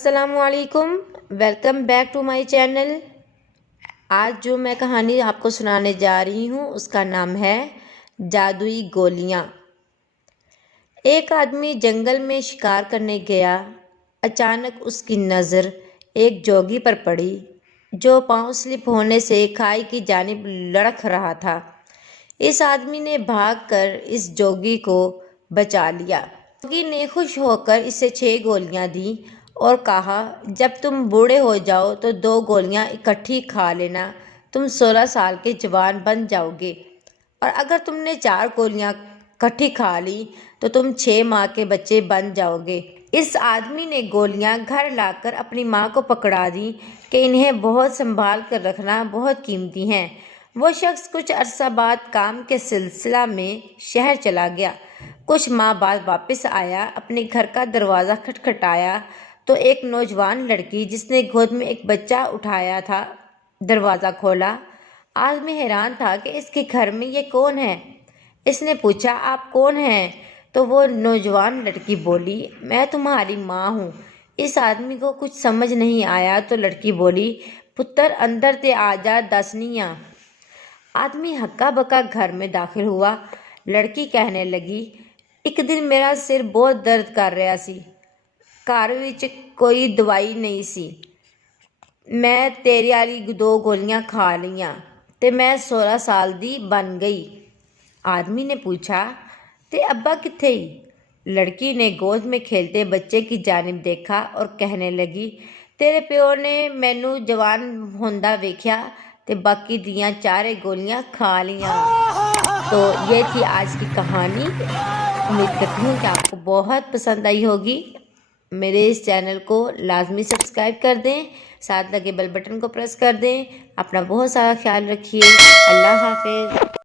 अस्सलाम वालेकुम, welcome back to my channel. आज जो मैं कहानी आपको सुनाने जा रही हूँ उसका नाम है जादुई गोलियाँ। एक आदमी जंगल में शिकार करने गया। अचानक उसकी नज़र एक जोगी पर पड़ी जो पाँव स्लिप होने से खाई की जानिब लड़ख रहा था। इस आदमी ने भागकर इस जोगी को बचा लिया। जोगी ने खुश होकर इसे 6 गोलियां दी और कहा, जब तुम बूढ़े हो जाओ तो 2 गोलियां इकट्ठी खा लेना, तुम 16 साल के जवान बन जाओगे। और अगर तुमने 4 गोलियां इकट्ठी खा ली तो तुम 6 माह के बच्चे बन जाओगे। इस आदमी ने गोलियां घर लाकर अपनी माँ को पकड़ा दी कि इन्हें बहुत संभाल कर रखना, बहुत कीमती हैं। वो शख्स कुछ अरसा बाद काम के सिलसिला में शहर चला गया। कुछ माह बाद वापस आया। अपने घर का दरवाज़ा खटखटाया तो एक नौजवान लड़की जिसने गोद में एक बच्चा उठाया था दरवाज़ा खोला। आदमी हैरान था कि इसके घर में ये कौन है। इसने पूछा, आप कौन हैं? तो वो नौजवान लड़की बोली, मैं तुम्हारी माँ हूँ। इस आदमी को कुछ समझ नहीं आया तो लड़की बोली, पुत्र अंदर ते आ जा दसनिया। आदमी हक्का बक्का घर में दाखिल हुआ। लड़की कहने लगी, एक दिन मेरा सिर बहुत दर्द कर रहा सी, घर विच कोई दवाई नहीं सी, मैं तेरे वाली 2 गोलियां खा लियां ते मैं 16 साल दी बन गई। आदमी ने पूछा, ते अब्बा कित्थे ही? लड़की ने गोद में खेलते बच्चे की जानिब देखा और कहने लगी, तेरे प्यो ने मैनू जवान होंदा वेख्या ते बाकी दियां 4 गोलियां खा लियां। तो ये थी आज की कहानी। उम्मीद करती हूँ कि आपको बहुत पसंद आई होगी। मेरे इस चैनल को लाजमी सब्सक्राइब कर दें, साथ लगे बेल बटन को प्रेस कर दें। अपना बहुत सारा ख्याल रखिए। अल्लाह हाफिज़।